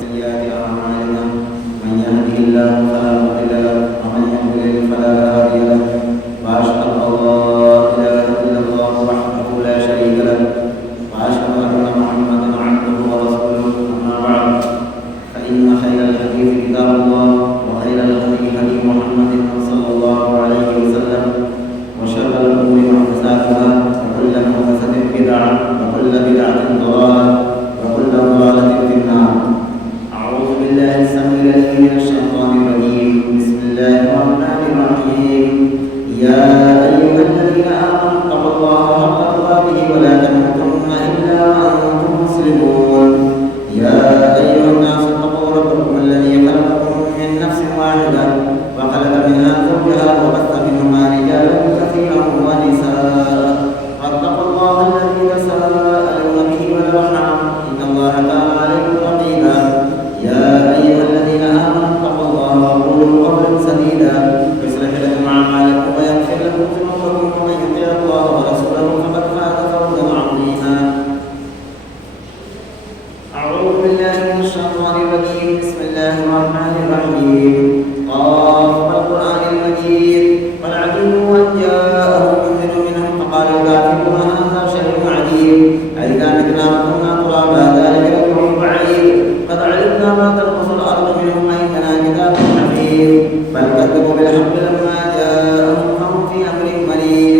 سيئات أعمالنا من يهده الله فلا مضل له ومن يضلل فلا هادي له وأشهد أن لا إله إلا الله وحده لا شريك له وأشهد أن محمدا عبده ورسوله أما بعد فإن خير الحديث كتاب الله وخير الهدي هدي محمد صلى الله عليه وسلم وشر الأمور محدثاتها وكل محدثة بدعة وكل بدعة ضلالة وكل ضلالة في النار. أعوذ بالله السميع العليم من الشيطان الرجيم. بسم الله الرحمن الرحيم. يا أيها الذين آمنوا اتقوا الله حق تقاته ولا تموتن إلا وأنتم مسلمون. يا أيها الناس اتقوا ربكم الذي خلقكم من نفس واحدة وخلق منها زوجها وبث منهما رجالا كثيرا ونساء واتقوا الله الذي تساءلون به والأرحام إن الله كان عليكم رقيبا. يا أيها الذين آمنوا اتقوا الله وقولوا قولا سديدا يصلح لكم أعمالكم ويغفر لكم ذنوبكم ومن يطع الله ورسوله فقد فاز فوزا عظيما. أعوذ بالله من الشيطان الرجيم. بسم الله الرحمن الرحيم. قاف والقرآن المجيد والعجب أن جاءهم منذر منهم فقال الكافرون هذا شيء عجيب أئذا متنا وكنا ترابا ذلك رجع بعيد قد علمنا ما تنقص الأرض منهم وإننا كتاب حفيظ بل كذبوا بالحق لما جاءهم فهم في أمر مريض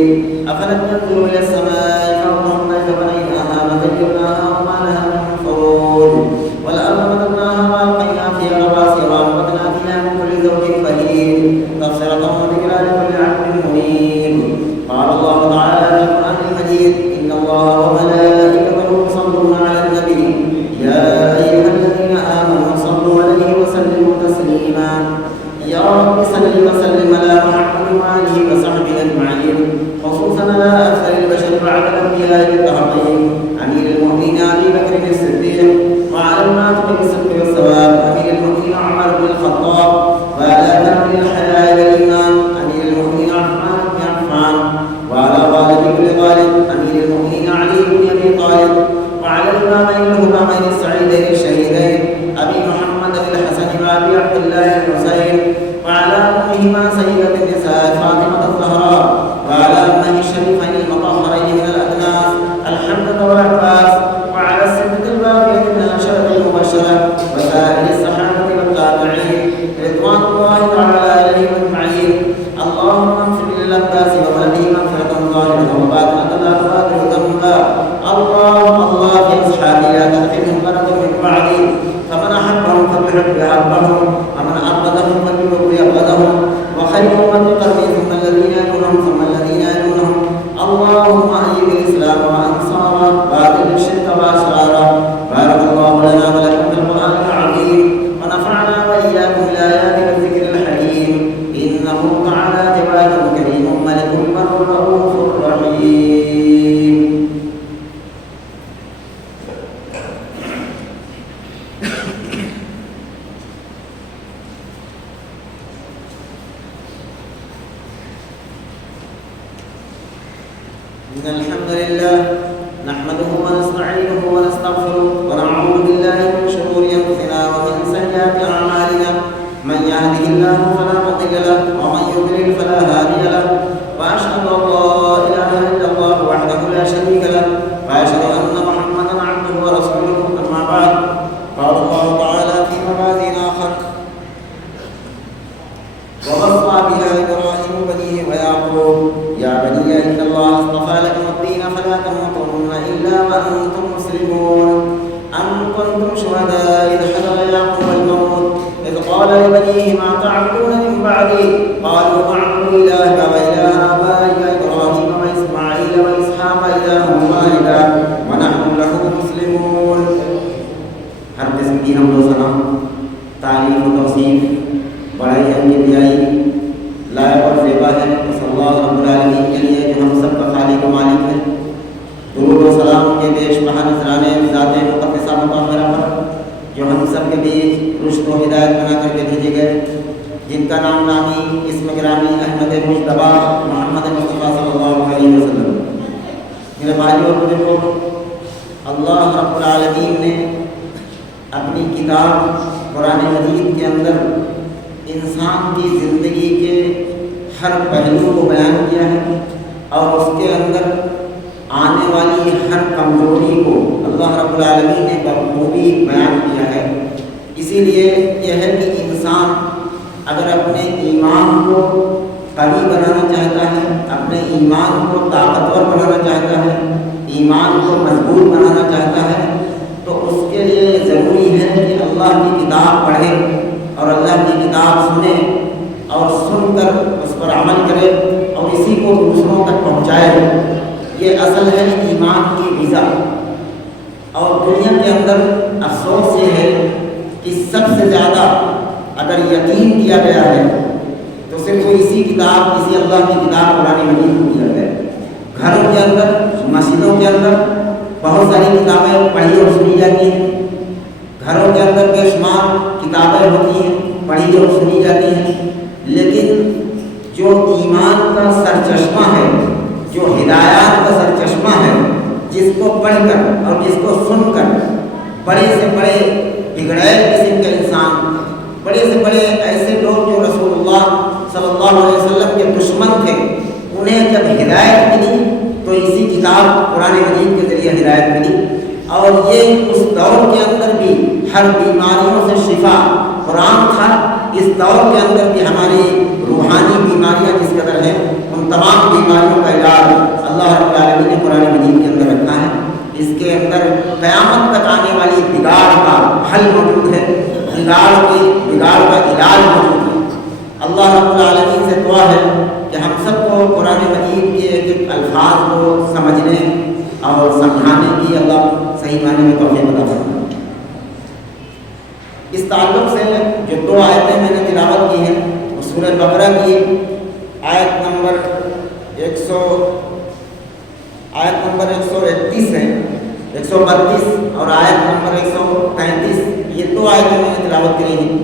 أفلم ينظروا إلى السماء فوقهم كيف بنيناها وزيناها وما لها من فروج والأرض مددناها وألقينا فيها رواسي وأنبتنا فيها من كل زوج بهيج تبصرة وذكرى لكل عبد منيب. قال الله تعالى في القرآن المجيد إن الله وملائكته يصلون على النبي يا أيها الذين آمنوا صلوا عليه وسلموا تسليما. يا رب صل وسلم على محمد وآله وصحبه أجمعين خصوصا على أفضل البشر بعد الأنبياء بالتحقيق أمير المؤمنين أبي بكر الصديق وعلى الناطق بالصدق والثواب أمير المؤمنين عمر بن الخطاب وعلى كامل الحياء والإيمان أمير المؤمنين عثمان بن عفان وعلى والد كل طالب أمير المؤمنين علي بن أبي طالب وعلى الإمامين الهمامين السعيدين الشهيدين أبي محمد الحسن وأبي عبد الله الحسين وعلى أمهما سيدة النساء فاطمة الزهراء وعلى أمه الشريفين المطهرين من الأدناس الحمد والعباس وعلى السنة الباقية من الأشرة المبشرة وسائر الصحابة والتابعين رضوان الله تعالى عليهم أجمعين. اللهم اغفر للعباس وولده مغفرة ظاهرة وباطنة لا تغادر ذنبا. الله في أصحابي لا تأخذهم برد من بعدي فمن أحبهم فبحب أحبهم ومن أبغضهم فببغض أبغضهم وخير من قرني ثم الذين يلونهم ثم الذين يلونهم. اللهم أيد الإسلام وأنصاره وأذل الشرك وأسراره. بارك الله لنا ولكم في القرآن العظيم ونفعنا وإياكم بالآيات والذكر الحكيم إنه تعالى جواد كريم ملك بر رؤوف رحيم. إن الحمد لله نحمده ونستعينه ونستغفره ونعوذ بالله من شرور أنفسنا ومن سيئات أعمالنا من يهده الله فلا مضل له ومن يضلل فلا هادي له وأشهد أن لا إله إلا الله وحده لا شريك له وأشهد أن محمدا عبده ورسوله. أما بعد قال الله تعالى في موازين آخر ووصى بها إبراهيم بنيه ويعقوب يا بني إن الله اصطفى لكم الدين فلا تموتن إلا وأنتم مسلمون. أم كنتم شهداء إذ حضر يعقوب الموت إذ قال لبنيه ما تعبدون من بعدي قالوا نعبد إلهك وإله آبائك إبراهيم وإسماعيل وإسحاق إلها واحدا ونحن له مسلمون. ہر قسم کی حمد و ثنا تعریف و توصیف بڑائی انبیائی لائق اور زیبا ہے صلی اللہ رب العالمین کے لیے جو ہم سب کا خالق و مالک ہے. درود و سلام کے دیش بہا نذرانے ذات مقدسہ مطہرہ پر جو ہم سب کے بیچ رشد و ہدایت بنا کر کے بھیجے گئے جن کا نام نامی اسم گرامی احمد مجتبیٰ محمد مصطفیٰ صلی اللہ علیہ وسلم. میرے بھائیوں اور بزرگوں، اللہ رب العالمین نے اپنی کتاب قرآن مجید کے اندر انسان کی زندگی کے ہر پہلو کو بیان کیا ہے اور اس کے اندر آنے والی ہر کمزوری کو اللہ رب العالمین نے بخوبی بیان کیا ہے۔ اسی لیے یہ ہے کہ انسان اگر اپنے ایمان کو قوی بنانا چاہتا ہے، اپنے ایمان کو طاقتور بنانا چاہتا ہے، ایمان کو مضبوط بنانا چاہتا ہے، تو اس کے لیے ضروری ہے کہ اللہ کی کتاب پڑھے اور اللہ کی کتاب سنے اور سن کر اس پر عمل کرے اور اسی کو دوسروں تک پہنچائے۔ یہ اصل ہے ایمان کی غذا۔ اور دنیا کے اندر افسوس یہ ہے کہ سب سے زیادہ اگر یقین کیا گیا ہے تو صرف اسی کتاب، اسی اللہ کی کتاب قرآن مجید کو کیا گیا ہے۔ گھروں کے اندر، مسجدوں کے اندر بہت ساری کتابیں پڑھی اور سنی جاتی ہیں، گھروں کے اندر بے شمار کتابیں ہوتی ہیں، پڑھی اور سنی جاتی ہیں، لیکن جو ایمان کا سرچشمہ ہے، جو ہدایات کا سرچشمہ ہے، جس کو پڑھ کر اور جس کو سن کر بڑے سے بڑے بگڑیل قسم کے انسان، بڑے سے بڑے ایسے لوگ جو رسول اللہ صلی اللہ علیہ وسلم کے دشمن تھے، انہیں جب ہدایت ملی تو اسی کتاب قرآن مجید کے ذریعے ہدایت ملی۔ اور یہ اس دور کے اندر بھی ہر بیماریوں سے شفا قرآن تھا۔ اس دور کے اندر بھی ہماری روحانی بیماریاں جس قدر ہیں، ان تمام بیماریوں کا علاج اللہ رب العالمین نے قرآن مجید کے اندر رکھا ہے۔ اس کے اندر قیامت تک آنے والی بگاڑ کا حل موجود ہے، بگاڑ کا علاج موجود ہے۔ اللہ رب العالمین سے دعا ہے کہ ہم سب کو قرآن مجید کے ایک ایک الفاظ کو سمجھنے اور سمجھانے کی اللہ صحیح معنی میں توفیق عطا فرمائے۔ اس تعلق سے جو دو آیتیں میں نے تلاوت کی ہیں وہ سورہ بقرہ کی آیت نمبر 131 ہے، 132 اور آیت نمبر 133، یہ دو آیتیں میں نے تلاوت کی ہیں۔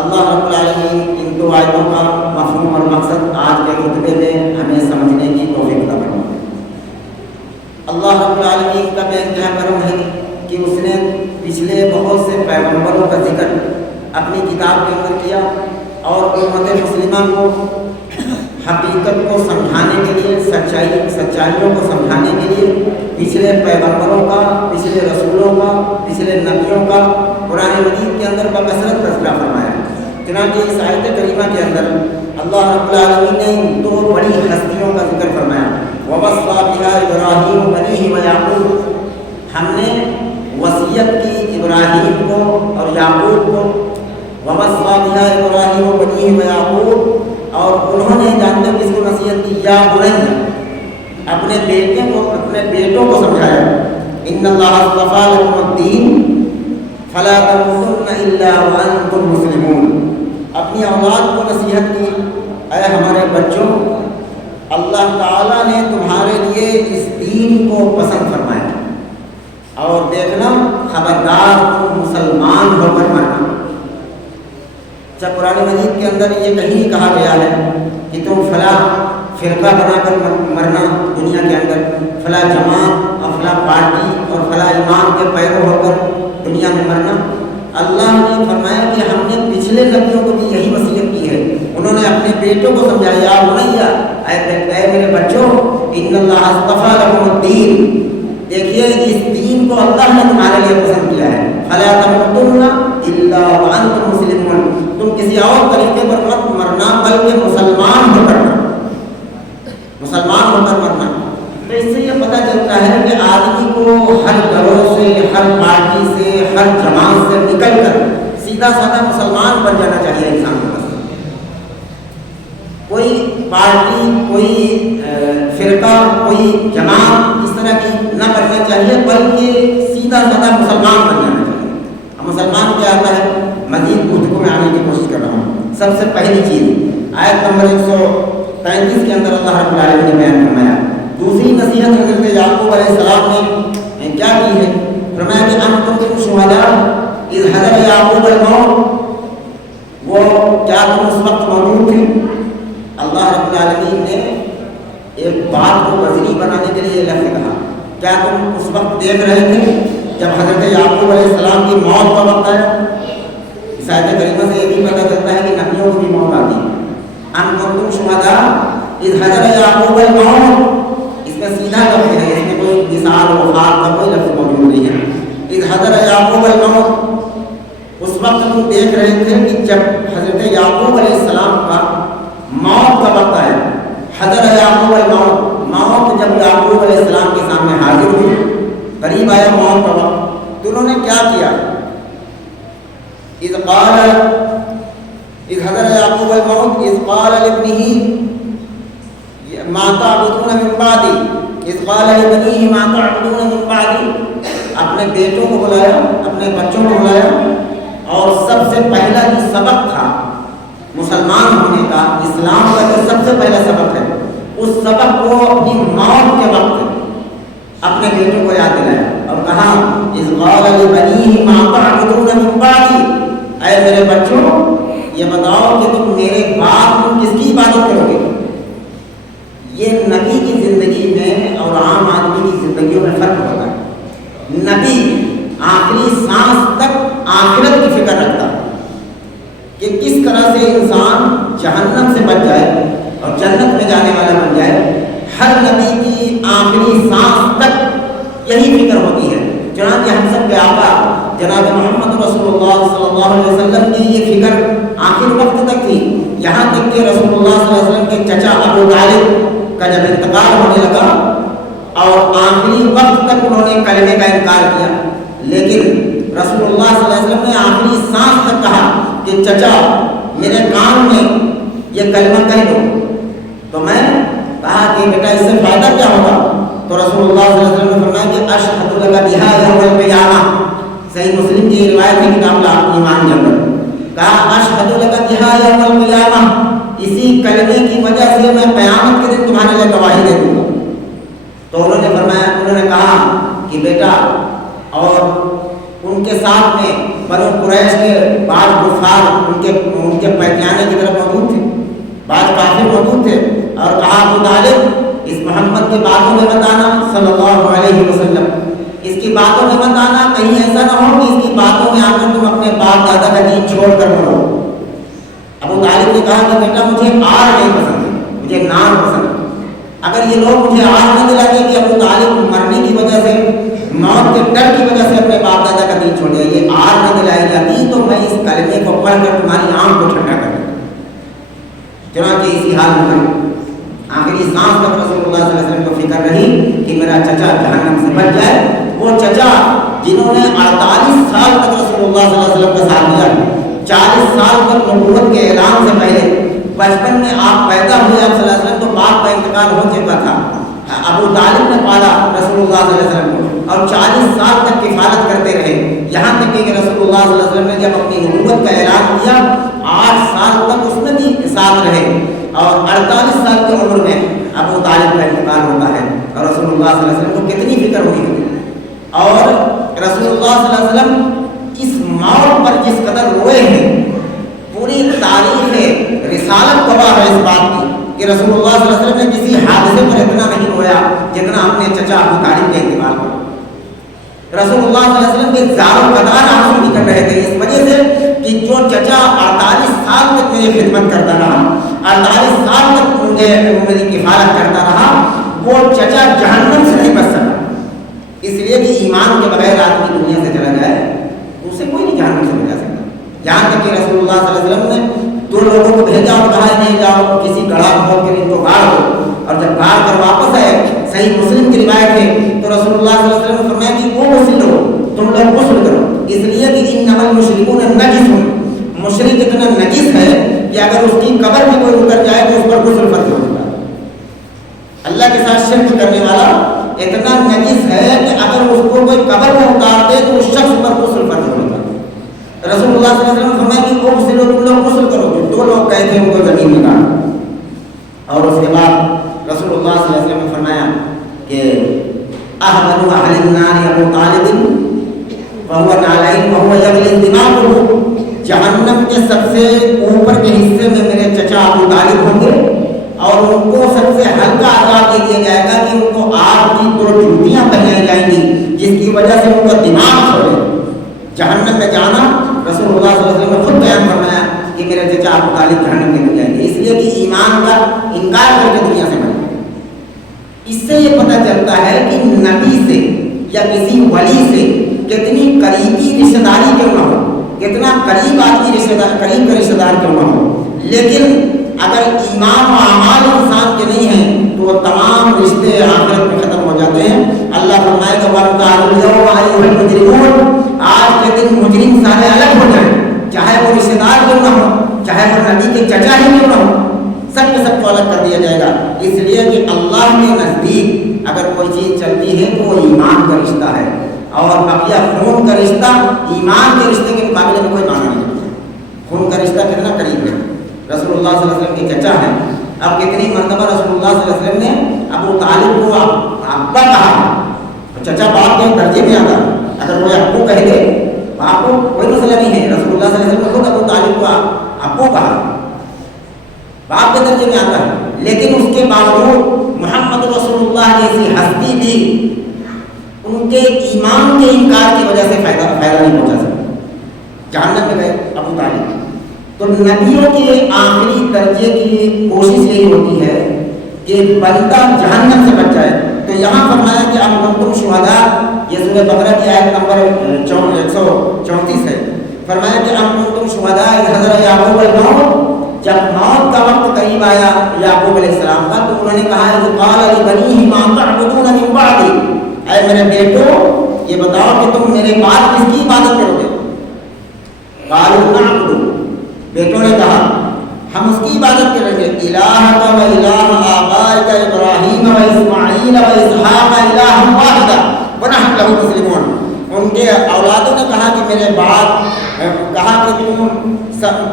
اللہ رب العالمین ان دو آیتوں کا مفہوم اور مقصد آج کے خطبے میں ہمیں سمجھنے کی توفیق عطا فرمائے۔ اللہ رب العالمین کا بے انتہا کرم ہے کہ اس نے پچھلے بہت سے پیغمبروں کا ذکر اپنی کتاب کے اندر کیا اور امت مسلمہ کو حقیقت کو سمجھانے کے لیے، سچائیوں کو سمجھانے کے لیے پچھلے پیغمبروں کا، پچھلے رسولوں کا، پچھلے نبیوں کا قرآن مجید کے اندر بکثرت تذکرہ فرمایا۔ چنانچہ اس آیت کریمہ کے اندر اللہ رب العالمین نے ان دو بڑی ہستیوں کا ذکر فرمایا، وَوَصَّىٰ بِهَا إِبْرَاهِيمُ بَنِيهِ وَيَعْقُوبُ، ہم نے وصیت کی ابراہیم کو اور یعقوب کو، وَوَصَّىٰ بِهَا إِبْرَاهِيمُ بَنِيهِ وَيَعْقُوبُ، اور انہوں نے جانتے کس کو نصیحت کی، یا بنی، اپنے بیٹے کو، اپنے بیٹوں کو سمجھایا، ان اللہ اصطفیٰ لکم الدین فلا تموتن الا وانتم مسلمون، اپنی اولاد کو نصیحت کی، اے ہمارے بچوں، اللہ تعالیٰ نے تمہارے لیے اس دین کو پسند فرمایا اور دیکھنا خبردار تم مسلمان ہو کر مرنا۔ جب قرآن مجید کے اندر یہ کہیں کہا گیا ہے کہ تم فلاں فرقہ بنا کر مرنا دنیا کے اندر، فلاں جماعت اور فلاں پارٹی اور فلاں امام کے پیرو ہو کر دنیا میں مرنا، اللہ نے فرمایا کہ ہم نے پچھلے نبیوں کو بھی یہی وصیت کی ہے۔ انہوں نے اپنے بیٹوں کو سمجھایا، یا بنیا، اے میرے بچوں، ان اللہ اصطفیٰ لکم الدین، دیکھیے اس دین کو اللہ نے تمہارے لیے پسند کیا ہے، فلا تموتن الا وانتم مسلمون، تم کسی اور طریقے پر مت مرنا بلکہ مسلمان ہو کر مرنا، مسلمان ہو کر مرنا۔ تو اس سے یہ پتہ چلتا ہے کہ آدمی کو ہر گروہ سے، ہر پارٹی سے، ہر جماعت سے نکل کر سیدھا سادہ مسلمان بن جانا چاہیے انسان کو۔ کوئی پارٹی، کوئی فرقہ، کوئی جماعت اس طرح کی نہ کرنا چاہیے بلکہ سیدھا سادہ مسلمان بن جانا چاہیے۔ اب مسلمان کیا آتا ہے، مزید گفتگو میں آنے کی کوشش کر رہا ہوں۔ سب سے پہلی چیز آیت نمبر 135 کے اندر اللہ رب العالمین نے بیان فرمایا۔ دوسری نصیحت حضرت یعقوب علیہ السلام نے کیا کی ہے، فرمایا کہ ام کنتم شہداء اذ حضر یعقوب الموت، وہ کیا تم اس وقت موجود تھے؟ اللہ رب العالمین نے ایک بات کو وزنی بنانے کے لیے یہ لفظ کہا، کیا تم اس وقت دیکھ رہے تھے جب حضرت یعقوب علیہ السلام کی موت کا وقت آیا، اس آیت کریمہ سے یہ بھی پتہ چلتا ہے کہ نبیوں کو بھی موت آتی ہے۔ ان کنتم شہداء اذ حضر یعقوب الموت، اس میں سیدھا لفظ ہے، اس میں کوئی مثال و خاص کا کوئی لفظ موجود نہیں ہے۔ اذ حضر یعقوب الموت، اس وقت تم دیکھ رہے تھے کہ جب حضرت یعقوب علیہ السلام کا موت کا وقت آیا۔ حضر یعقوب الموت، موت جب یعقوب علیہ السلام کے سامنے حاضر ہوئی، قریب آیا موت کا وقت، تو انہوں نے کیا کیا؟ اذ حضر یعقوب الموت اذ قال لابنه ما تعبدون من بعدی، اذ قال لابنه ما تعبدون من بعدی، اپنے بیٹوں کو بلایا، اپنے بچوں کو بلایا، اور سب سے پہلا جو سبق تھا مسلمان ہونے کا، اسلام کا جو سب سے پہلا سبق ہے، اس سبق کو اپنی موت کے وقت اپنے بیٹوں کو یاد دلایا اور کہا اذ قال لبنیہ ما تعبدون من بعدی، اے میرے بچوں یہ بتاؤ کہ تم میرے بعد تم کس کی عبادت کرو گے؟ یہ نبی کی زندگی میں اور عام آدمی کی زندگیوں میں فرق ہوتا ہے۔ نبی آخری سانس تک آخرت کی فکر رکھتا ہے کہ کس طرح سے انسان جہنم سے بچ جائے اور جنت میں جانے والا بن جائے۔ ہر نبی کی آخری سانس تک یہی فکر ہوتی ہے۔ چنانچہ ہم سب کے آقا جناب محمد رسول اللہ صلی اللہ علیہ وسلم کی یہ فکر آخر وقت تک تھی، یہاں تک کہ رسول اللہ صلی اللہ علیہ وسلم کے چچا ابو طالب کا جب انتقال ہونے لگا اور آخری وقت تک انہوں نے کلمے کا انکار کیا، لیکن رسول اللہ صلی اللہ علیہ وسلم نے آخری سانس تک کہا کہ چچا میرے کان میں یہ کلمہ کہہ دو، تو میں کہا کہ بیٹا اس سے فائدہ کیا ہوگا؟ تو رسول اللہ صلی اللہ علیہ وسلم نے فرمایا کہ اشہد لک بہا یوم القیامہ، صحیح مسلم کی روایت ہے کتاب ایمان جنرل، کہا اشہد لک بہا یوم القیامہ، اسی کلمے کی وجہ سے میں قیامت کے دن تمہارے لیے گواہی دے دوں گا۔ تو انہوں نے فرمایا، انہوں نے کہا کہ بیٹا، اور ان کے ساتھ میں بنو قریش کے بعض کفار ان کے پیکانے کی طرف موجود تھے، بعض کافر موجود تھے، اور کہا ابو طالب اس محمد کی باتوں میں مت آنا صلی اللہ علیہ وسلم، اس کی باتوں میں مت آنا، کہیں ایسا نہ ہو کہ اس کی باتوں میں آ کر تم اپنے باپ دادا کا دین چھوڑ کر مرو۔ ابو طالب نے کہا کہ بیٹا مجھے آر نہیں پسند ہے، مجھے نام پسند ہے، اگر یہ لوگ مجھے آر نہیں دلاتے کہ ابو طالب مرنے کی وجہ سے، موت کے ڈر کی وجہ سے اپنے باپ دادا کا دین چھوڑ دیا، یہ آر نہیں دلائی جاتی تو میں اس کلمے کو پڑھ کر تمہاری آنکھ کو ٹھنڈا کر دوں۔ چنانچہ اسی حال میں آخری سانس تک رسول اللہ صلی اللہ علیہ وسلم کو فکر رہی کہ میرا چچا جہنم سے بچ جائے۔ وہ چچا جنہوں نے 48 سال تک رسول اللہ صلی اللہ علیہ وسلم کا ساتھ دیا، 40 سال تک نبوت کے اعلان سے پہلے، بچپن میں آپ پیدا ہوئے آپ صلی اللہ علیہ وسلم تو باپ کا انتقال ہو چکا تھا، ابو طالب نے پالا رسول اللہ صلی اللہ علیہ وسلم کو اور 40 سال تک کفالت کرتے رہے، یہاں تک کہ رسول اللہ صلی اللہ علیہ وسلم نے جب اپنی نبوت کا اعلان کیا 8 سال تک اس میں بھی ساتھ رہے، اور 48 سال کی عمر میں ابو طالب کا انتقال ہوتا ہے، اور رسول اللہ صلی اللہ علیہ وسلم کو کتنی فکر ہوئی ہوگی، اور رسول اللہ صلی اللہ علیہ وسلم اس موت پر جس قدر روئے ہیں، پوری تاریخ رسالت گواہ ہے اس بات کی کہ رسول اللہ صلی اللہ علیہ وسلم نے کسی حادثے پر اتنا نہیں رویا جتنا اپنے چچا ابو طالب کے انتقال پر۔ رسول اللہ صلی اللہ علیہ وسلم کے زاروں قطار آنسو نکل رہے تھے اس وجہ سے کہ جو چچا 48 سال تک میری خدمت کرتا رہا، 48 سال تک مجھے میری کفالت کرتا رہا، وہ چچا جہنم سے نہیں بچ سکا، اس لیے کہ ایمان کے بغیر آدمی دنیا سے چلا جائے اسے کوئی نہیں جہنم سے بچا سکتا۔ یہاں تک کہ رسول اللہ صلی اللہ علیہ وسلم نے 2 لوگوں کو بھیجا اور کہا نہیں جاؤ کسی گڑھا کھود کر ان کو گاڑ دو، اور جب گاڑ کر واپس آئے، صحیح مسلم کی روایت ہے، تو رسول اللہ صلی اللہ علیہ وسلم نے فرمایا کہ وہ غسل لو، تم لوگ غسل کرو، اس لیے کہ انما المشرکون نجس، مشرک اتنا نجس ہے کہ اگر اس کی قبر میں کوئی اتر جائے تو اس پر غسل فرض ہو جاتا ہے۔ اللہ کے ساتھ شرک کرنے والا اتنا نجس ہے کہ اگر اس کو کوئی قبر میں اتار دے تو اس شخص پر غسل فرض ہو جاتا ہے۔ رسول اللہ صلی اللہ علیہ وسلم نے فرمایا کہ وہ غسل تم لوگ غسل کرو، جو 2 لوگ گئے تھے ان کو زمین میں گاڑا، اور اس کے بعد رسول اللہ صلی اللہ علیہ وسلم نے فرمایا کہ احمد اہل النار ابو طالب وهو نعلین وهو یغلی دماغه، جہنم کے سب سے اوپر کے حصے میں میرے چچا ابو طالب ہوں گے، اور ان کو سب سے ہلکا عذاب دے دیا جائے گا کہ ان کو آگ کی 2 جوتیاں پہنائی جائیں گی جس کی وجہ سے ان کا دماغ چھوڑے جہنم میں جانا. رسول اللہ صلی اللہ علیہ وسلم نے خود بیان فرمایا کہ میرے چچا ابو طالب جہنم میں جائیں گے، اس لیے کہ ایمان کا انکار کر کے دنیا سے مرے. اس سے یہ پتہ چلتا ہے کہ نبی سے یا کسی ولی سے کتنی قریبی رشتہ داری کیوں نہ ہو، کتنا قریب آدمی قریب کا رشتہ دار کیوں نہ ہو، لیکن اگر ایمان و اعمال انسان کے نہیں ہیں تو وہ تمام رشتے آخرت میں ختم ہو جاتے ہیں. اللہ فرمائے گا وَانْتَعَلُوا الْيَوْمَ أَيُّهَا الْمُجْرِمُونَ، آج کے دن مجرم سارے الگ ہو جائیں، چاہے وہ رشتہ دار کیوں نہ ہو، چاہے وہ نبی کے چچا ہی کیوں نہ ہو، سب کے سب کو الگ کر دیا جائے گا. اس لیے کہ اللہ کے نزدیک اگر کوئی چیز چلتی ہے تو وہ ایمان کا رشتہ ہے، اور بقیہ خون کا رشتہ ایمان کے رشتے کے مقابلے میں کوئی معنی نہیں رکھتا. خون کا رشتہ کتنا قریب ہے، رسول اللہ صلی اللہ علیہ وسلم کے چچا ہیں. اب کتنی مرتبہ رسول اللہ صلی اللہ علیہ وسلم نے ابو طالب کو ابا کہا، چچا باپ کے درجے میں آتا. اگر کوئی ابو کہہ دے باپ کو کوئی مسئلہ نہیں ہے، رسول اللہ صلی اللہ علیہ وسلم نے خود ابو طالب کو ابو کہا، باپ کے درجے میں آتا ہے. لیکن اس کے باوجود محمد رسول اللہ جیسی ہستی بھی ان کے ایمان کے انکار کی وجہ سے فائدہ نہیں پہنچا سکتا، جہنم میں گئے ابو طالب. تو نبیوں کے آخری درجے کی کوشش یہی ہوتی ہے کہ بندہ جہنم سے بچ جائے. تو یہاں فرمایا کہ اب کنتم شہداء، یہ سورہ بقرہ کی آیت نمبر 134 ہے. فرمایا کہ اب کنتم شہداء اذ حضر یعقوب الموت، جب موت کا وقت قریب آیا یعقوب علیہ السلام کا تو انہوں نے کہا اذ قال لبنیہ ما تعبدون من بعدی، اے میرے بیٹو یہ بتاؤ کہ تم میرے بعد کس کی عبادت کرو گے. قالوا نعبد، بیٹوں نے کہا ہم اس کی عبادت کریں گے. الہک و الہ آبائک ابراہیم و اسماعیل و اسحاق الہ واحد ونحن لہ مسلمون. ان کے اولادوں نے کہا کہ میرے بعد کہا کہ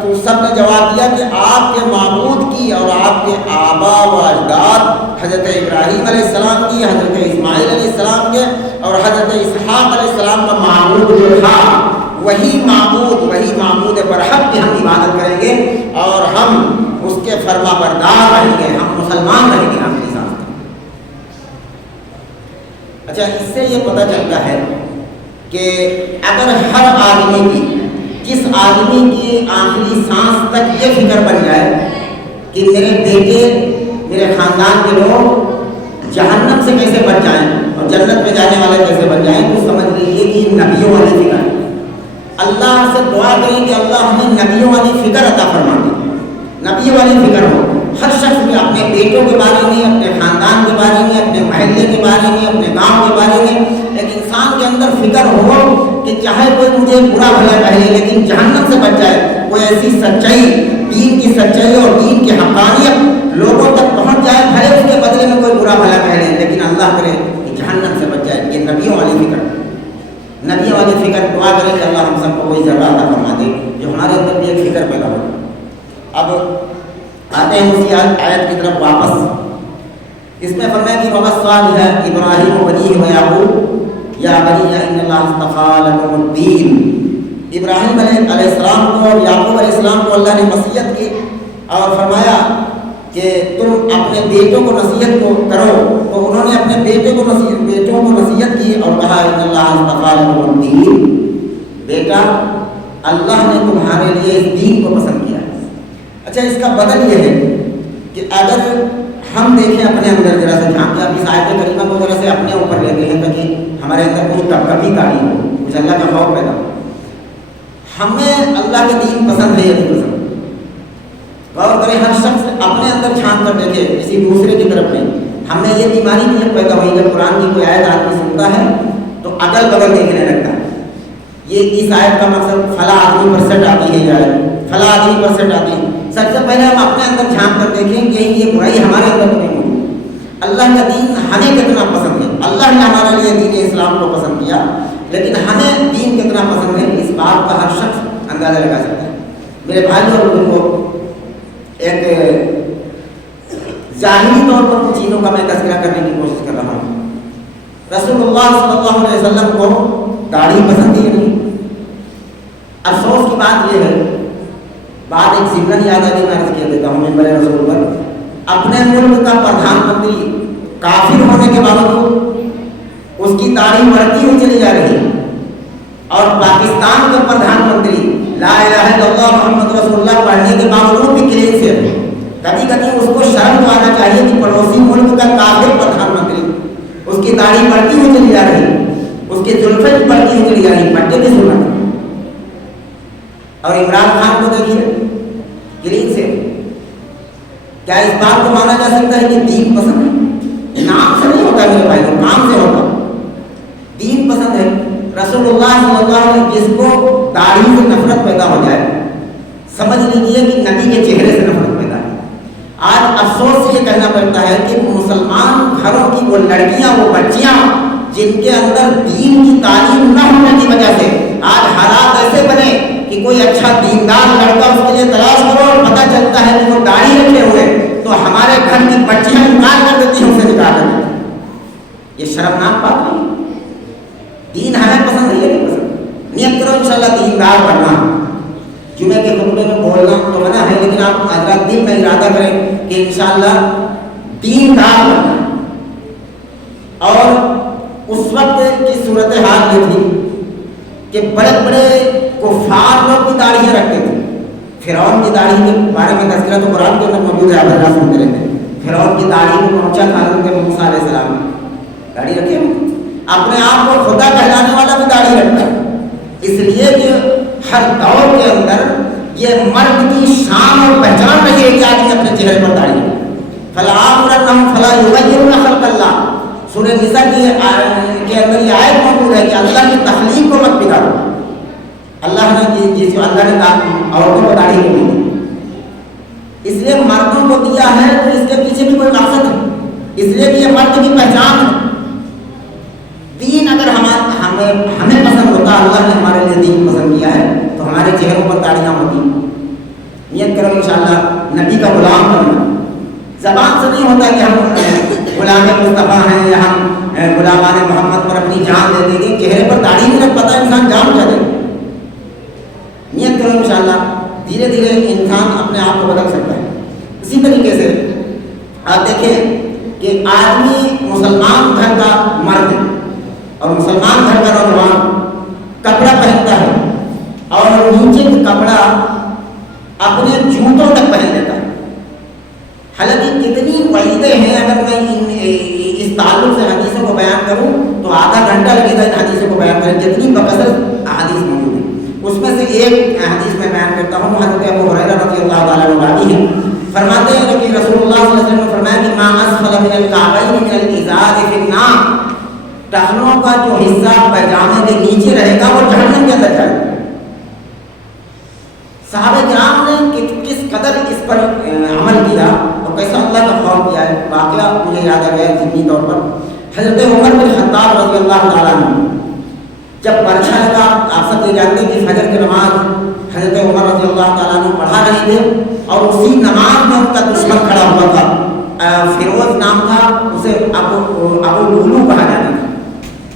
تو سب نے جواب دیا کہ آپ کے معبود کی اور آپ کے آبا و اجداد حضرت ابراہیم علیہ السلام کی، حضرت اسماعیل علیہ السلام کے اور حضرت اسحاق علیہ السلام کا معبود جو تھا وہی معبود برحق کی ہم عبادت کریں گے اور ہم اس کے فرما بردار رہیں گے، ہم مسلمان رہیں گے آخری سانس تک. اچھا، اس سے یہ پتہ چلتا ہے کہ اگر ہر آدمی کی، جس آدمی کی آخری سانس تک یہ فکر بن جائے کہ میرے بیٹے میرے خاندان کے لوگ جہنم سے کیسے بچ جائیں اور جنت میں جانے والے کیسے بن جائیں، تو سمجھ لیجیے کہ نبیوں والی فکر ہے. اللہ سے دعا کریں کہ اللہ ہمیں نبیوں والی فکر عطا فرما دے، نبیوں والی فکر ہو ہر شخص کے، اپنے بیٹوں کے بارے میں، اپنے خاندان کے بارے میں، اپنے محلے کے بارے میں، اپنے گاؤں کے بارے میں. ایک انسان کے اندر فکر ہو کہ چاہے کوئی مجھے برا بھلا کہے لیکن جہنم سے بچ جائے، کوئی ایسی سچائی، دین کی سچائی اور دین کی حقانیت لوگوں تک پہنچ جائے، بھلے اس کے بدلے میں کوئی برا بھلا کہہ لے لیکن اللہ کرے کہ جہنم سے بچ جائے. یہ نبیوں والی فکر، نبیوں والی فکر. دعا کریں کہ اللہ ہم سب کو کوئی ذرا عطا فرما دے جو ہمارے اندر بھی ایک فکر پیدا ہو. اب آتے ہیں اسی آیت کی طرف واپس. اس میں فرمایا کہ وَوَصَّىٰ بِهَا إِبْرَاهِيمُ بَنِيهِ وَيَعْقُوبُ يَا بَنِيَّ إِنَّ اللَّهَ اصْطَفَىٰ لَكُمُ الدِّينَ. ابراہیم علیہ السلام کو اور یعقوب علیہ السلام کو اللہ نے وصیت کی اور فرمایا کہ تم اپنے بیٹوں کو نصیحت کو کرو. تو انہوں نے اپنے بیٹوں کو نصیحت کی اور کہا ان اللہ اصطفیٰ لکم الدین، بیٹا اللہ نے تمہارے لیے اس دین کو پسند کیا ہے. اچھا، اس کا بدل یہ ہے کہ اگر ہم دیکھیں اپنے اندر ذرا سے جھانک کے، اب اس آیت کریمہ کو ذرا سے اپنے اوپر لیتے ہیں تاکہ ہمارے اندر کچھ کبھی تعلیم ہو، کچھ اللہ کا خوف پیدا ہو. ہمیں اللہ کا دین پسند ہے یا نہیں پسند؟ غور کریں، ہر شخص اپنے اندر جھانک کر دیکھے، کسی دوسرے کی طرف نہیں. ہمیں یہ بیماری بھی پیدا ہوئی جب قرآن کی کوئی آیت آدمی سنتا ہے تو اگل بگل دیکھنے لگتا ہے. یہ اس آیت کا مقصد فلاں آدمی پر سٹ آتی ہے یا فلاں آدمی پر سٹ آتی ہے. سب سے پہلے ہم اپنے اندر جھانک کر دیکھیں کہ یہ برائی ہمارے اندر تو نہیں ہوئی. اللہ کا دین ہمیں کتنا پسند ہے. اللہ نے ہمارے لیے دین اسلام کو پسند کیا، لیکن ہمیں دین کتنا پسند ہے اس بات کا ہر شخص اندازہ لگا سکتا ہے. میرے بھائی اور بزرگوں کو ایک ظاہری طور پر کچھ چیزوں کا میں تذکرہ کرنے کی کوشش کر رہا ہوں. رسول اللہ صلی اللہ علیہ وسلم کو داڑھی پسند ہی نہیں. افسوس کی بات یہ ہے، بات ایک ضمن یاد آ گئی، میں عرض کیا دیتا ہوں ممبر رسول پر اپنے ملک کا پردھان منتری کافر ہونے کے باوجود اس کی داڑھی بڑھتی ہوئی چلی جا رہی ہے، اور پاکستان کا پردھان منتری لا الہ الا اللہ محمد رسول اللہ پڑھنے کے باوجود بھی کلین سے ہے۔ کبھی کبھی اس کو شرم تو آنا چاہیے کہ پڑوسی ملک کا کافر پردھان منتری، اس کی داڑھی بڑھتی ہوئی چلی جا رہی ہے، اس کی زلفیں بھی بڑھتی ہوئی چلی جا رہی ہے، پٹے کی سنت۔ اور عمران خان کو دیکھیے کلین سے۔ کیا اس بات کو مانا جا سکتا ہے کہ دین پسند ہے؟ نام سے نہیں ہوتا میرے بھائی، کام سے ہوتا۔ دین پسند ہے۔ رسول اللہ صلی اللہ علیہ وسلم جس کو داڑھی سے نفرت پیدا ہو جائے، سمجھ لیجیے کہ نبی کے چہرے سے نفرت پیدا ہے۔ آج افسوس یہ کہنا پڑتا ہے کہ مسلمان گھروں کی وہ لڑکیاں، وہ بچیاں جن کے اندر دین کی تعلیم نہ ہونے کی وجہ سے آج حالات ایسے بنے کہ کوئی اچھا دیندار لڑکا اس کے لیے تلاش کرو اور پتہ چلتا ہے کہ وہ داڑھی رکھے ہوئے تو ہمارے گھر کی بچیاں انکار کر دیتی ہیں، اسے نکال دیتی ہیں۔ یہ شرمناک بات نہیں۔ دین ہمیں پسند ہے، یہ نہیں پسند۔ نیت کرو انشاءاللہ دیندار بننا۔ جمعے کے خطبے میں بولنا تو منع ہے، لیکن آپ حضرات دل میں ارادہ کریں کہ انشاءاللہ دیندار بننا۔ اور اس وقت کی صورتحال یہ تھی کہ بڑے بڑے کفار لوگ بھی داڑھیاں رکھتے تھے۔ فرعون کی داڑھی کے بارے میں تذکرہ تو قرآن کے اندر موجود ہے، آپ حضرات سنتے رہتے ہیں۔ فرعون کی داڑھی کو پہنچا تھا حضرت موسیٰ علیہ السلام نے، داڑھی رکھے ہوئے۔ اپنے آپ کو خدا کہلانے والا بھی داڑھی رکھتا ہے، اس لیے کہ ہر دور کے اندر یہ مرد کی شان اور پہچان رہی ہے کہ آدمی اپنے چہرے پر داڑھی رکھے۔ فَلَآمُرَنَّهُمْ فَلَا يُغَيِّرُنَّ خَلْقَ اللَّهِ، سورہ نساء کے اندر یہ آیت موجود ہے کہ اللہ کی تخلیق کو مت بگاڑو۔ اللہ نے جس اللہ نے عورتوں کو داڑھی کو دی، اس لیے مردوں کو دیا ہے تو اس کے پیچھے بھی کوئی مقصد ہے، اس لیے کہ یہ مرد کی پہچان ہے۔ دین اگر ہمیں پسند ہوتا، اللہ نے ہمارے لیے دین پسند کیا ہے تو ہمارے چہروں پر داڑیاں ہوتی۔ نیت کرو انشاءاللہ نبی کا غلام بننا۔ زبان سے نہیں ہوتا کہ ہم غلام مصطفیٰ ہیں یا ہم غلامان محمد پر اپنی جان دے دیں گے۔ چہرے پر داڑھی نہیں رکھ پاتا انسان جان کیا دے۔ نیت کرو انشاءاللہ دھیرے دھیرے انسان اپنے آپ کو بدل سکتا ہے۔ اسی طریقے سے آپ دیکھیں کہ آدمی مسلمان گھر کا مرد ہے اور مسلمان گھر کا نوجوان کپڑا پہنتا ہے اور نیچے کا کپڑا اپنے جوتوں تک پہن لیتا ہے۔ حالانکہ کتنی وعیدیں ہیں، اگر میں اس تعلق سے حدیثوں کو بیان کروں تو آدھا گھنٹہ لگے گا ان حدیثوں کو بیان کریں، جتنی بکثرت احادیث موجود ہیں۔ اس میں سے ایک حدیث میں بیان کرتا ہوں، حضرت ابو ہریرہ رضی اللہ تعالیٰ عنہ روایت ہے، فرماتے ہیں کہ رسول اللہ صلی اللہ علیہ وسلم نے فرمایا کہ ما اسفل من الکعبین من الازار فی النار، ٹخنوں کا جو حصہ پائجامے کے نیچے رہے گا وہ جہنم کے اندر جائے گا۔ صحابہ کرام نے کس قدر اس پر عمل کیا اور کیسا اللہ کا خوف کیا ہے، واقعہ مجھے یاد آ گیا ذہنی طور پر۔ حضرت عمر بن خطاب رضی اللہ تعالیٰ عنہ جب پرچھا لگا، آپ سب یہ جانتے ہیں کہ فجر کی نماز حضرت عمر رضی اللہ تعالیٰ عنہ پڑھا رہے تھے اور اسی نماز میں ان کا دشمن کھڑا ہوا تھا، فیروز نام تھا، اسے ابو لولو کہا جاتا تھا۔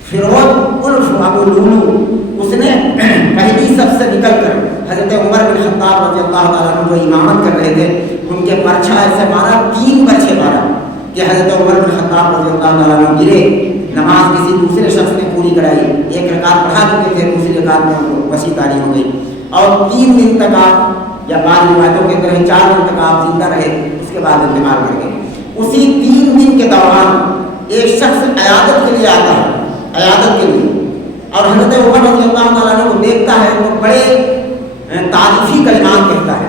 فیروز الف ابو لولو، اس نے پہلی سب سے نکل کر حضرت عمر بن خطاب رضی اللہ تعالیٰ عنہ جو امامت کر رہے تھے ان کے پرچھا ایسے مارا، 3 برچھے مارا کہ حضرت عمر بن خطاب رضی اللہ تعالیٰ عنہ گرے۔ نماز کسی دوسرے شخص نے پوری کرائی، 1 رکعت پڑھا چکے تھے، دوسری رکعت میں ان کو وسیع تاری ہو گئی اور 3 دن تک آپ، یا بعض روایتوں کے اندر 4 دن تک آپ زندہ رہے، اس کے بعد انتقال کر گئے۔ اسی 3 دن کے دوران ایک شخص عیادت کے لیے آتا ہے، عیادت کے لیے، اور حضرت عمر رضی اللہ تعالیٰ عنہ کو دیکھتا ہے تو بڑے تعریفی کلمات کہتا ہے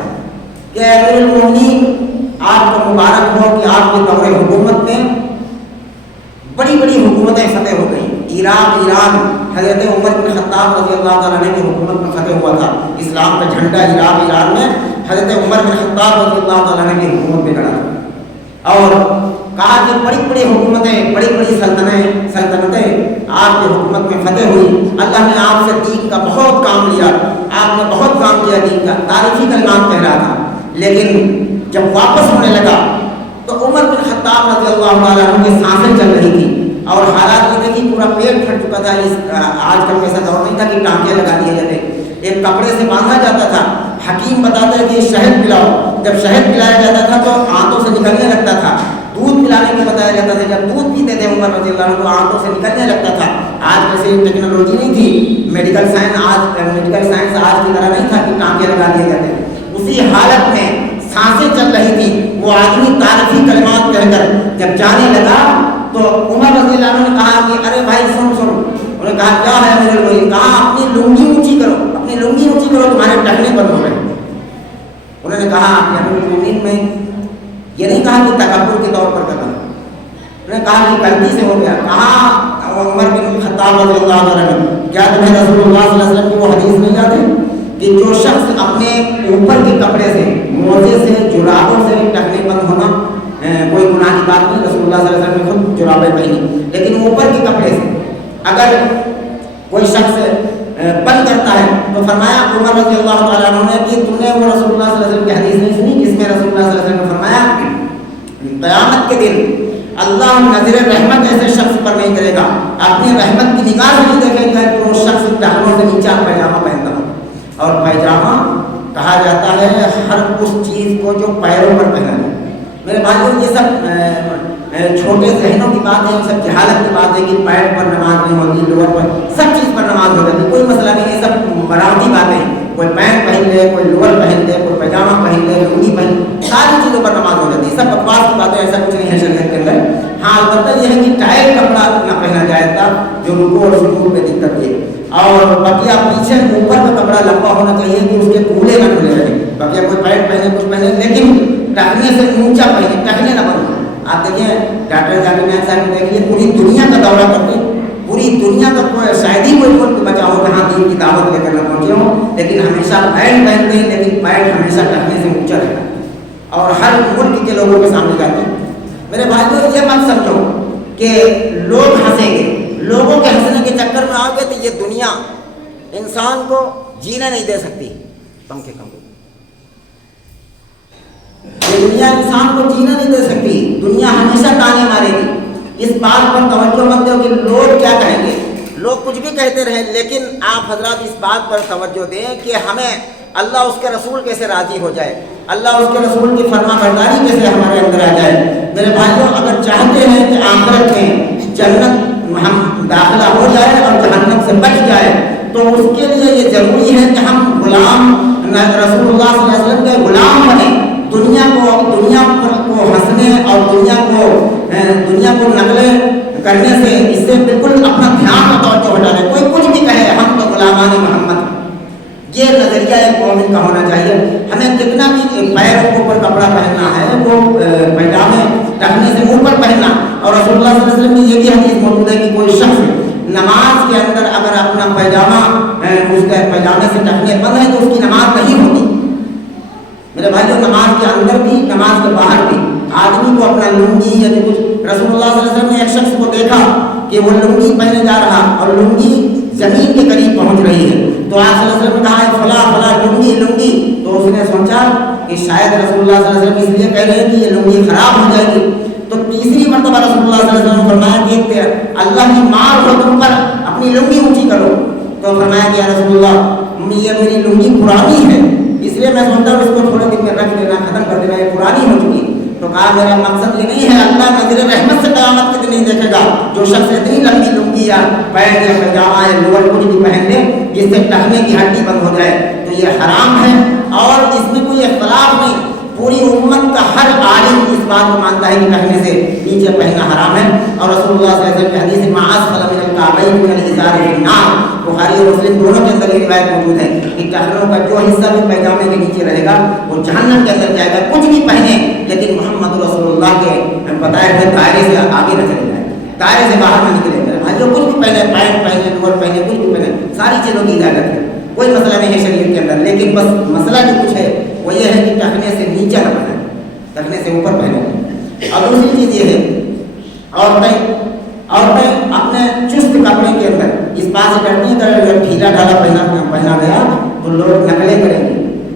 کہ امیر المومنین آپ کو مبارک ہو کہ آپ کے دور حکومت میں بڑی بڑی حکومتیں فتح ہو گئیں۔ عراق، ایران، حضرت عمر بن خطاب رضی اللہ تعالیٰ عنہ کی حکومت میں فتح ہوا تھا۔ اسلام کا جھنڈا عراق، ایران میں حضرت عمر بن خطاب رضی اللہ تعالیٰ عنہ کی حکومت میں گڑا تھا، اور کہا کہ بڑی بڑی حکومتیں، بڑی بڑی سلطنتیں آپ کی حکومت میں فتح ہوئی، اللہ نے آپ سے دین کا بہت کام لیا، آپ نے بہت کام کیا دین کا، تعریفی کلمات کہہ رہا تھا۔ لیکن جب واپس ہونے لگا تو عمر بن خطاب رضی اللہ تعالیٰ عنہ کی سانسیں چل رہی تھی اور حالات یہ تھے کہ پورا پیٹ پھٹ چکا تھا۔ آج کل ایسا دور نہیں تھا کہ ٹانکے لگا دیے جاتے، ایک کپڑے سے باندھا جاتا تھا۔ حکیم بتاتا ہے کہ شہد پلاؤ، جب شہد پلایا جاتا تھا تو آنتوں سے نکلنے لگتا تھا، دودھ پلانے کو بتایا جاتا تھا، جب دودھ پیتے تھے عمر رضی اللہ عنہ تو آنتوں سے نکلنے لگتا تھا۔ آج جیسے ٹیکنالوجی نہیں تھی، میڈیکل سائنس آج کی طرح نہیں تھا کہ ٹانکے لگا دیے جاتے تھے، اسی حالت میں سانسیں چل رہی تھی۔ وہ آدمی تعریفی کلمات کہہ کر جب جانے لگا تو عمر رضی اللہ عنہ نے کہا کہ ارے بھائی سن، انہوں نے کہا کیا ہے میرے بھائی؟ کہا اپنی لنگی اونچی کرو، اپنی لنگی اونچی کرو، تمہارے ٹکنے بند ہو گئے۔ انہوں نے کہا کہ امیر المومنین میں یہ نہیں کہا کہ تکبر کے طور پر کرنا، انہوں نے کہا کہ غلطی سے ہو گیا۔ کہا عمر بن خطاب رضی اللہ عنہ، کیا تمہیں رسول اللہ صلی اللہ علیہ وسلم کی وہ حدیث نہیں یاد ہے کہ جو شخص اپنے اوپر کے کپڑے سے، موزے سے، جرابوں سے ٹکنے بند ہونا کوئی گناہ کی بات نہیں، رسول اللہ صلی اللہ علیہ وسلم نے خود جرابیں پہنی، لیکن اوپر کے کپڑے سے اگر کوئی شخص بند کرتا ہے تو فرمایا عمر رضی اللہ تعالیٰ عنہ نے کہ تم نے وہ رسول اللہ صلی اللہ علیہ وسلم کی حدیث نہیں سنی جس میں رسول اللہ صلی اللہ علیہ وسلم نے فرمایا قیامت کے دن اللہ نظر رحمت ایسے شخص پر نہیں کرے گا، اپنی رحمت کی نگاہ سے نہیں دیکھے گا کہ وہ شخص ٹخنوں سے نیچا پیجامہ پہنتا ہو۔ اور پیجامہ کہا جاتا ہے ہر اس چیز کو جو پیروں پر پہنا جائے۔ میرے بھائیوں یہ سب چھوٹے ذہنوں کی بات ہے، سب جہالت کی بات ہے کہ پیر پر نماز نہیں ہوتی، لوور پر، سب چیز پر نماز ہو جاتی، کوئی مسئلہ نہیں، یہ سب بناوٹی باتیں ہیں۔ کوئی پینٹ پہن لے، کوئی لوور پہن لے، کوئی پیجامہ پہن لے، لنگی پہن لے، ساری چیزوں پر نماز ہو جاتی ہے، سب بکواس کی باتیں، ایسا کچھ نہیں ہے شریعت کے اندر۔ ہاں البتہ یہ ہے کہ ٹائٹ کپڑا نہ پہنا جائے تھا جو رکوع اور سجود میں دقت دے، اور بقیہ پیچھے اوپر کا کپڑا لمبا ہونا چاہیے کہ اس کے کولے نہ کھلے رہے، بقیہ کوئی پینٹ پہنے کچھ پہنے لیکن ٹکنے سے اونچا پہنے، ٹکنے نہ بنو۔ آپ دیکھیں ڈاکٹر ذاکر نائک صاحب نے دیکھیے پوری دنیا کا دورہ کرتے، پوری دنیا کا کوئی شاید ہی کوئی ملک بچا ہو جہاں دین کی دعوت لے کر نہ پہنچے ہوں، لیکن ہمیشہ پینٹ پہنتے ہیں، لیکن پینٹ ہمیشہ ٹکنے سے اونچا رہتا ہے اور ہر ملک کے لوگوں کے سامنے جاتے ہیں۔ میرے بھائیوں یہ مت سمجھو کہ لوگ ہنسیں گے، لوگوں کے ہنسنے کے چکر میں آ گئے تو یہ دنیا انسان کو جینے نہیں دے سکتی، پنکھے کم، یہ دنیا انسان کو جینا نہیں دے سکتی، دنیا ہمیشہ تانے مارے گی۔ اس بات پر توجہ مت دو کہ لوگ کیا کہیں گے، لوگ کچھ بھی کہتے رہیں، لیکن آپ حضرات اس بات پر توجہ دیں کہ ہمیں اللہ اس کے رسول کیسے راضی ہو جائے، اللہ اس کے رسول کی فرما برداری کیسے ہمارے اندر آ جائے۔ میرے بھائیوں اگر چاہتے ہیں کہ آخرت میں جنت ہم داخلہ ہو جائے اور جہنم سے بچ جائے تو اس کے لیے یہ ضروری ہے کہ ہم غلام رسول اللہ صلی اللہ علیہ وسلم کے غلام بنیں، دنیا کو ہنسنے اور دنیا کو نقلیں کرنے سے، اس سے بالکل اپنا دھیان اور توجہ ہٹا دیں۔ کوئی کچھ بھی کہے ہم تو غلامان محمد، یہ نظریہ ایک مومن کا ہونا چاہیے۔ ہمیں کتنا بھی پیروں کے اوپر کپڑا پہننا ہے وہ پیجامے ٹکنے سے منہ پر پہننا، اور رسول اللہ صلی اللہ علیہ وسلم کی یہ بھی حدیث موجود ہے کہ کوئی شخص نماز کے اندر اگر اپنا پیجامہ اس کے پیجامے سے ٹکنے بند ہے تو اس کی نماز نہیں ہوتی۔ میرے بھائیوں نماز کے اندر بھی نماز کے باہر بھی آدمی کو اپنا لنگی یا کچھ، رسول اللہ صلی اللہ علیہ وسلم نے ایک شخص کو دیکھا کہ وہ لنگی پہنے جا رہا اور لنگی زمین کے قریب پہنچ رہی ہے تو آپ صلی اللہ علیہ وسلم نے کہا فلاں فلاں لنگی، تو اس نے سوچا کہ شاید رسول اللہ صلی اللہ علیہ وسلم اس لیے کہہ رہے ہیں کہ یہ لنگی خراب ہو جائے گی، تو تیسری مرتبہ رسول اللہ صلی اللہ علیہ وسلم نے فرمایا کہ اللہ کی مار ہو تم پر، اپنی لنگی اونچی کرو، تو فرمایا کہ یا رسول اللہ یہ میری لنگی پرانی ہے، اس لیے میں سوچتا ہوں اس کو تھوڑے دن میں رکھ دینا، ختم کر دینا، یہ پرانی ہو چکی۔ تو کہا میرا مقصد یہ نہیں ہے، اللہ نظر رحمت سے قیامت کے دن نہیں دیکھے گا جو شخص اتنی لمبی لنگی یا پینٹ یا پیجامہ یا لوور کچھ بھی پہن لے جس سے ٹکنے کی ہڈی بند ہو جائے تو یہ حرام ہے، اور اس میں کوئی اختلاف نہیں، پوری امت کا ہر عالم اس بات کو مانتا ہے کہ ٹکنے سے نیچے پہننا حرام ہے۔ اور رسول اللہ صلی اللہ علیہ وسلم کی حدیث ما اسفل من الکعبین من الازار فی النار، بخاری اور مسلم دونوں کے اندر یہ روایت موجود ہے کہ ٹخنوں کا جو حصہ بھی پیجامے کے نیچے رہے گا وہ جہنم کے اندر جائے گا، کچھ بھی پہنے لیکن محمد رسول اللہ کے بتائے ہوئے دائرے سے آگے نہ چلے جائے، دائرے سے باہر نہ نکلے۔ میرے بھائی جو کچھ بھی پہنے، پینٹ پہنے، لوور پہنے، کچھ بھی پہنے، ساری چیزوں کی اجازت ہے، کوئی مسئلہ نہیں ہے شریعت کے اندر، لیکن بس مسئلہ جو کچھ ہے وہ یہ ہے کہ ٹکنے سے نیچے نہ پہنے، ٹکنے سے اوپر پہنے۔ اور دوسری چیز یہ ہے عورتیں اپنے چست کپڑے کے اندر اس بات سے ڈرتی ہیں کہ اگر ڈھیلا ڈھالا پہنا گیا تو لوگ نقلیں کریں گے،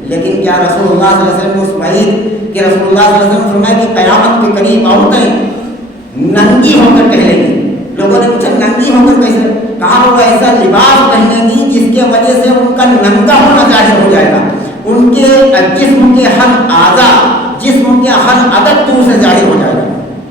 لیکن کیا رسول اللہ صلی اللہ علیہ وسلم کو اس وعید کہ رسول اللہ صلی اللہ علیہ وسلم فرمایا کہ قیامت کے قریب عورتیں ننگی ہو کر ٹہلیں گی۔ لوگوں نے پوچھا ننگی ہو کر کیسے؟ کہا وہ ایسا لباس پہنیں گی جس کی وجہ سے ان کا ننگا ہونا ظاہر ہو جائے گا، ان کے جسم کے ہر اعضا، جسم کے ہر عدد تو سے ظاہر ہو جائے گا۔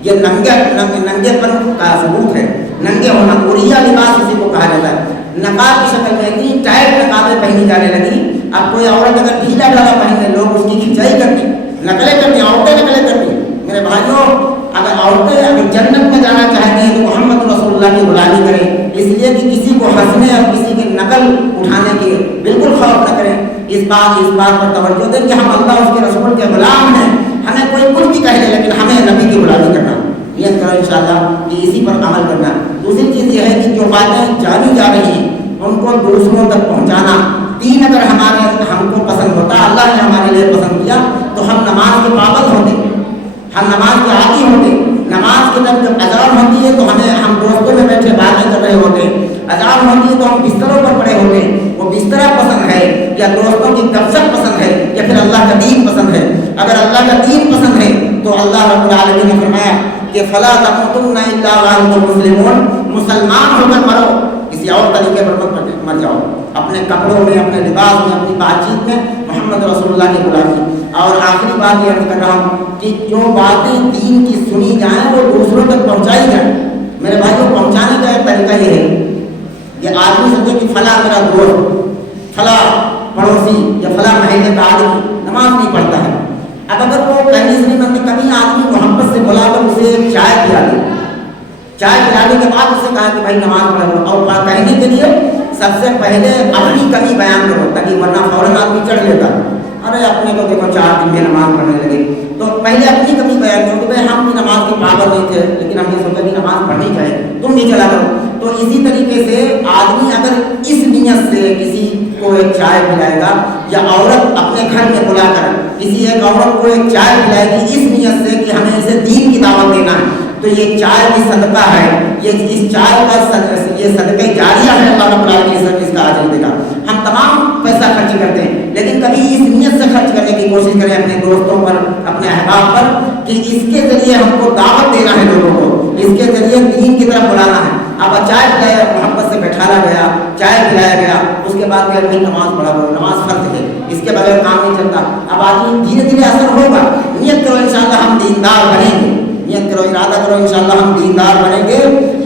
یہ ننگے پن کا ثبوت ہے، ننگے ہونا۔ اوریا لباس اسی کو کہا جاتا ہے۔ نقاب کی شکل میں اتنی ٹائٹ نقابیں پہنی جانے لگی، اب کوئی عورت اگر ڈھیلا ڈھالا پہنے لوگ اس کی کھنچائی کرتی، نقلیں کرتی، عورتیں نقلیں کرتی۔ میرے بھائیوں، اگر عورتیں اگر جنت میں جانا چاہتی ہیں تو محمد رسول اللہ کی غلامی کریں، اس لیے کہ کسی کو ہنسنے اور کسی کی نقل اٹھانے کے بالکل خوف نہ کریں۔ اس بات پر توجہ دیں کہ ہم اللہ اس کے رسول کے غلام ہیں، ہمیں کوئی کچھ بھی کہہ دے لیکن ہمیں نبی کی غلامی کرنا، نیت کرو انشاءاللہ کہ اسی پر عمل کرنا۔ دوسری چیز یہ ہے کہ جو باتیں جانی جا رہی ہیں ان کو دوسروں تک پہنچانا۔ دین اگر ہم کو پسند ہوتا، اللہ نے ہمارے لیے پسند کیا تو ہم نماز کے پابند ہوتے، ہم نماز کے عادی ہوتے۔ نماز کی طرف جب اذان ہوتی ہے تو ہم دوستوں میں بیٹھے باتیں کر رہے ہوتے، اذان ہوتی ہے تو ہم بستروں پر پڑے ہوتے۔ وہ بسترا پسند ہے یا دوستوں کی گپ شپ پسند ہے یا پھر اللہ کا دین پسند ہے؟ اگر اللہ کا دین پسند ہے تو اللہ رب العالمین نے فرمایا کہ فلا تموتن الا وانتم مسلمون، مسلمان ہو کر مرو، کسی اور طریقے پر مت جاؤ۔ اپنے کپڑوں میں، اپنے لباس میں، اپنی بات چیت میں محمد رسول اللہ کی غلامی۔ اور آخری بات یہ عرض کر رہا ہوں کہ جو باتیں دین کی سنی جائیں وہ دوسروں تک پہنچائی جائیں۔ میرے بھائیوں، پہنچانے کا ایک طریقہ یہ ہے کہ آدمی سمجھے کہ فلاں میرا دوست، فلاں پڑوسی یا فلاں محلے کا آدمی نماز نہیں پڑھتا ہے، اب اگر وہ کہنے سے نہیں، کبھی آدمی محبت سے بلا کر اسے چائے پلا دے، چائے پلانے کے بعد اسے کہا کہ بھائی نماز پڑھو، اور کہنے کے لیے سب سے پہلے اپنی کمی بیان کرو، تاکہ ورنہ فوراً آدمی چڑھ لیتا، ارے اپنے کو دیکھو 4 دن میں نماز پڑھنے لگے۔ تو پہلے اپنی کمی بیان کرو کہ بھائی ہم بھی نماز کے پابند نہیں تھے لیکن ہم نے سوچا کہ نماز پڑھنی چاہیے، تم بھی چلا کرو۔ تو اسی طریقے سے آدمی اگر اس نیت سے کسی کو ایک چائے پلائے گا، یا عورت اپنے گھر میں بلا کر کسی ایک عورت کو ایک چائے پلائے گی اس نیت سے کہ ہمیں اسے دین کی دعوت دینا ہے، تو یہ چائے بھی صدقہ ہے، اس چائے کا یہ صدقہ جاریہ ہے، اللہ رب العالمین اس کا اجر دے گا۔ ہم تمام پیسہ خرچ کرتے ہیں لیکن کبھی اس نیت سے خرچ کرنے کی کوشش کریں اپنے دوستوں پر، اپنے احباب پر، کہ اس کے ذریعے ہم کو دعوت دینا ہے لوگوں کو، اس کے ذریعے دین کی طرف بلانا ہے۔ اب چائے پلایا، محبت سے بیٹھایا گیا، چائے پلایا گیا، اس کے بعد کہ نماز پڑھا کرو، نماز فرض ہے، اس کے بغیر کام نہیں چلتا۔ اب آدمی دھیرے دھیرے اثر ہوگا، نیت کرو انشاءاللہ ہم دیندار بنیں گے، نیت کرو، ارادہ کرو انشاءاللہ ہم دیندار بنیں گے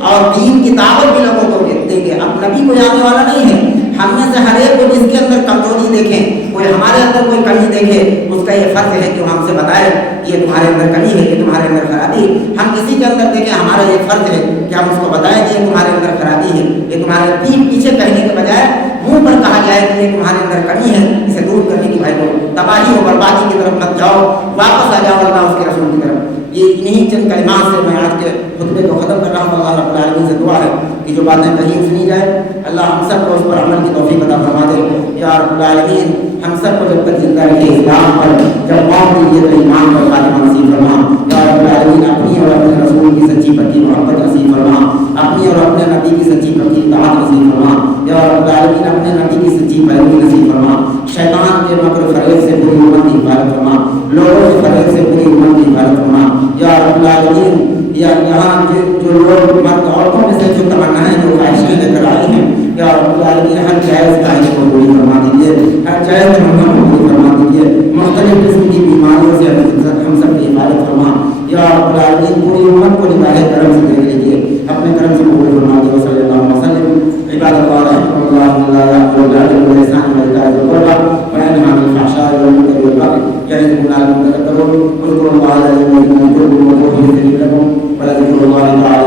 اور دین کی دعوت بھی لوگوں کو دیں گے۔ اب نبی کوئی آنے والا نہیں ہے، ہم میں سے ہر ایک کو جس کے اندر کمزوری دیکھیں، کوئی ہمارے اندر کوئی کمی دیکھے، اس کا یہ فرض ہے کہ وہ ہم سے بتائے کہ یہ تمہارے اندر کمی ہے، یہ تمہارے اندر خرابی ہے۔ ہم کسی کے اندر دیکھیں، ہمارا یہ فرض ہے کہ ہم اس کو بتائیں کہ یہ تمہارے اندر خرابی ہے، یہ تمہارے پیٹھ پیچھے کہنے کے بجائے منہ پر کہا جائے کہ یہ تمہارے اندر کمی ہے، اسے دور کرنے کی۔ بھائی کو تباہی و بربادی کی طرف مت جاؤ، واپس آ جاؤ اللہ اس کے رسول کی طرف۔ یہ انہیں چند کلمات سے میں آج کے خطبے کو ختم کر رہا ہوں۔ اللہ رب العالمین سے دعا ہے کہ جو باتیں کہیں سنی جائے اللہ ہم سب کو اس پر عمل کی توفیق عطا فرما دے۔ یا رب العالمین ہم سب کو جب تک زندہ رکھے اسلام پر، جب موت دیجیے تو ایمان پر خاتمہ نصیب فرما۔ یا رب العالمین اپنی اور اپنے رسول کی سچی پکی محبت نصیب فرما، اپنی اور اپنے نبی کی سچی پکی اطاعت نصیب فرما۔ یا رب العالمین اپنے نبی کی سچی پیروی نصیب فرما۔ شیطان کے مکر فریب سے پوری امت کی حفاظت فرما، لوگوں کے فریب سے پوری امت کی حفاظت فرما۔ یا رب العالمین یہاں جو لوگ مرد عورتوں میں سے جو تمنائیں جو خواہشیں لے کر آئی ہیں، یا رب العالمین ہر جائز خواہش کو پوری فرما دیجیے، ہر جائز تمنا کو پوری فرما دیجیے، مختلف قسم کی بیماریوں سے ہم سب کی حفاظت فرما۔ یا رب العالمین پوری امت کو نگاہ کرم سے دیکھ لیجیے، اپنے کرم سے قبول فرما دیجیے۔ صلی اللہ علیہ وسلم عباد اللہ رحمۃ اللہ یأمر بالعدل والإحسان وإيتاء ذي القربى وينهى عن الفحشاء والمنكر والبغي يعظكم لعلكم تذكرون اذكروا الله العظيم الجليل يذكركم ويغفر لكم ولذكر الله تعالى